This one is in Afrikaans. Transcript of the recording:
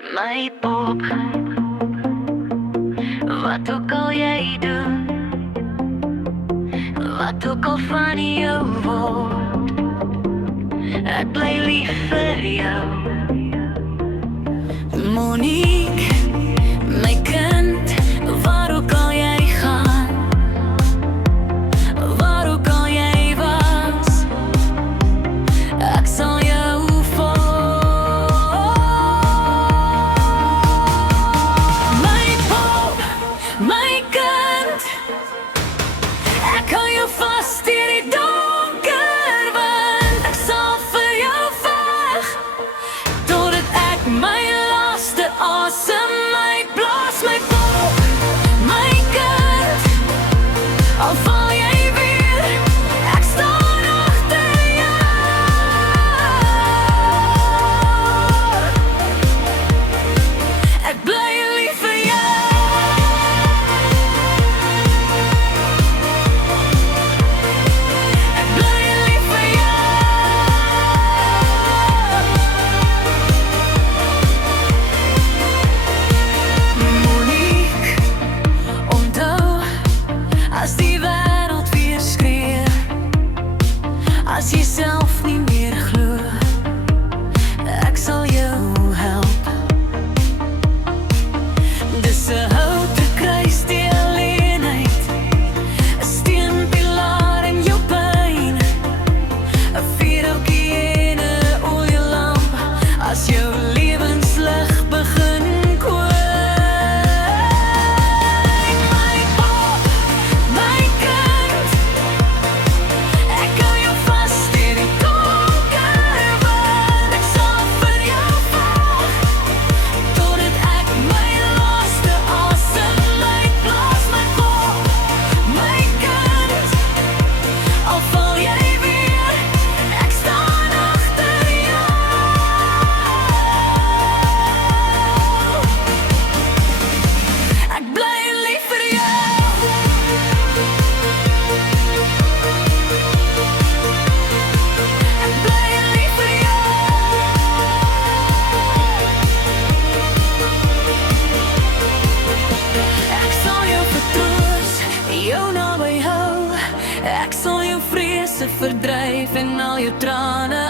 my pop. Wat ook al jy doen, wat ook al van jou word, ek bly lief vir jou. Monique, my kind, waar ook al jy gaan, waar ook al jy was, ek sal jou volg. My pop, my kind, ek hou jou vast deur die donker wind. Ek sal vir jou veg, totdat ek my laaste asem uitblaas. My pop, my kind, al val jy weer, ek staan agter jou. Ek bly lief vir jou. Ek bly lief vir jou. Monique, onthou, as die wêreld weer skree, as jy self nie meer glo, ek sal jou help. Dis 'n houte kruis die alleenheid, 'n steenpilaar in jou pyn, 'n vuurhoutjie en 'n olielamp, as jou lewenslig begin kwyn. My pop, my kind, ek hou jou vast deur die donker wind. Ek sal vir jou veg, totdat ek my laaste asem uitblaas. My pop, my kind, al val jy weer, ek staan agter jou. Ek bly lief vir jou. Ek bly lief vir jou. Ek sal jou vertroos, jou naby hou. Ek sal jou vrese verdryf en al jou trane